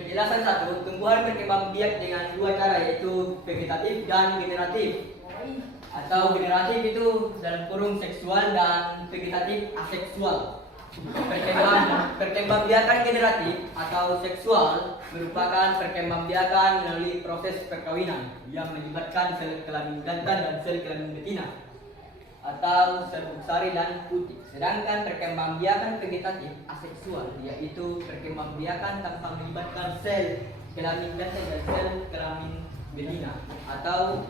Penjelasan satu, tumbuhan berkembang biak dengan dua cara yaitu vegetatif dan generatif. Atau generatif itu dalam kurung seksual dan vegetatif aseksual. Perkembangbiakan generatif atau seksual merupakan perkembangbiakan melalui proses perkawinan yang melibatkan sel kelamin jantan dan sel kelamin betina atau serbuk sari dan putih. Sedangkan perkembangbiakan vegetatif aseksual yaitu perkembangbiakan tanpa melibatkan sel kelamin jantan dan sel kelamin betina atau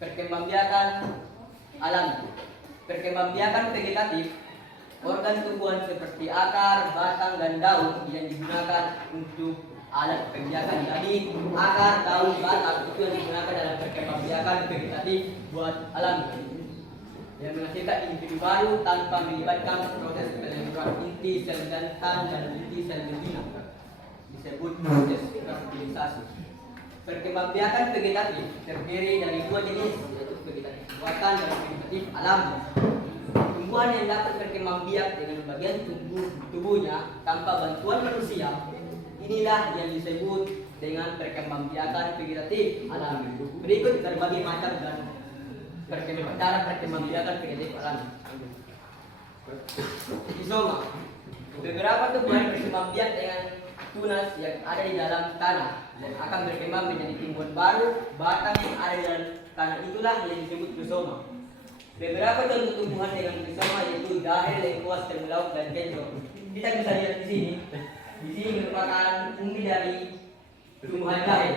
perkembangbiakan alami. Perkembangbiakan vegetatif, organ tumbuhan seperti akar, batang, dan daun yang digunakan untuk alat pembiakan. Jadi akar, daun, batang itu yang digunakan dalam perkembangbiakan vegetatif buat alami yang menghasilkan individu baru tanpa melibatkan proses peleburan inti sel jantan dan inti sel betina, disebut proses fertilisasi. Perkembangbiakan vegetatif terdiri dari dua jenis, yaitu vegetatif buatan dan vegetatif alami. Tumbuhan yang dapat berkembang biak dengan bagian tubuhnya tanpa bantuan manusia, inilah yang disebut dengan perkembangbiakan vegetatif alami. Berikut berbagai macam dan cara perkembangbiakan vegetatif alami. Rizoma. Beberapa tumbuhan berkembang biak dengan tunas yang ada di dalam tanah dan akan berkembang menjadi tumbuhan baru. Batang yang ada di dalam tanah itulah yang disebut rizoma. Beberapa contoh tumbuhan dengan rizoma yaitu dahe, lengkuas, temulawak, dan kencok. Kita bisa lihat di sini. Di sini merupakan umbi dari tumbuhan dahe.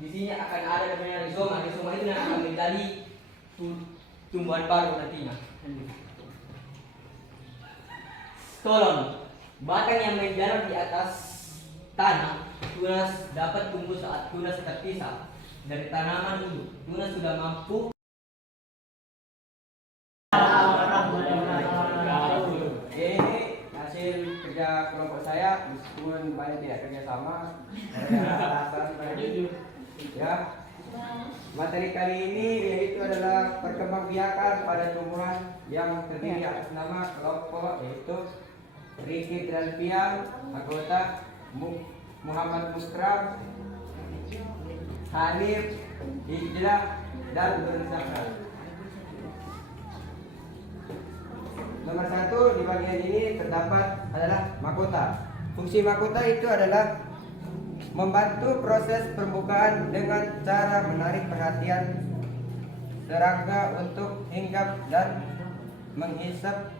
Di sini akan ada namanya rizoma. Rizoma itu yang akan menjadi tumbuhan baru nantinya. Stolon. Batang yang menjalar di atas tanah. Tunas dapat tumbuh saat tunas terpisah dari tanaman induk. Tunas sudah mampu ini hasil kerja kelompok saya, meskipun banyak tidak kerjasama, ya. Materi kali ini yaitu adalah perkembangbiakan pada tumbuhan yang terdiri atas nama kelompok yaitu Riki Tranpian, anggota Muhammad Musram, Hanif, Hijrah, dan Nur Zahra. Nomor satu di bagian ini terdapat adalah mahkota. Fungsi mahkota itu adalah membantu proses permukaan dengan cara menarik perhatian serangga untuk hinggap dan menghisap.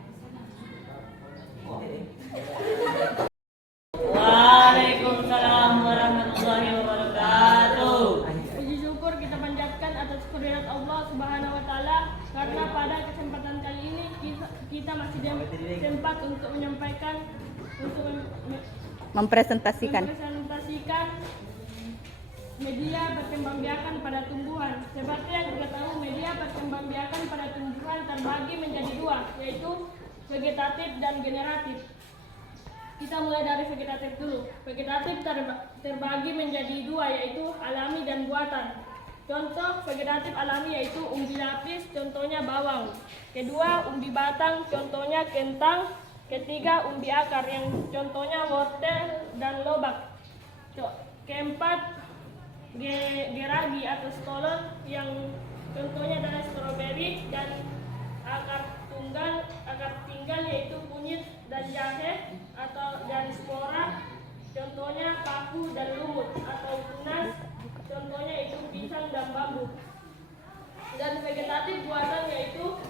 Waalaikumsalam warahmatullahi wabarakatuh. Puji syukur kita panjatkan atas kehadirat Allah Subhanahu wa taala karena pada kesempatan kali ini kita masih diberi tempat untuk menyampaikan Mempresentasikan media perkembangbiakan pada tumbuhan. Seperti yang kita tahu, media perkembangbiakan pada tumbuhan terbagi menjadi dua, yaitu vegetatif dan generatif. Kita mulai dari vegetatif dulu. Vegetatif terbagi menjadi dua, yaitu alami dan buatan. Contoh vegetatif alami yaitu umbi lapis, contohnya bawang. Kedua, umbi batang, contohnya kentang. Ketiga, umbi akar yang contohnya wortel dan lobak. Keempat, geragi atau stolon yang contohnya adalah stroberi, dan akar tinggal yaitu kunyit dan jahe atau dan spora, contohnya paku dan lumut, atau tunas, contohnya itu pisang dan bambu. Dan vegetatif buatan yaitu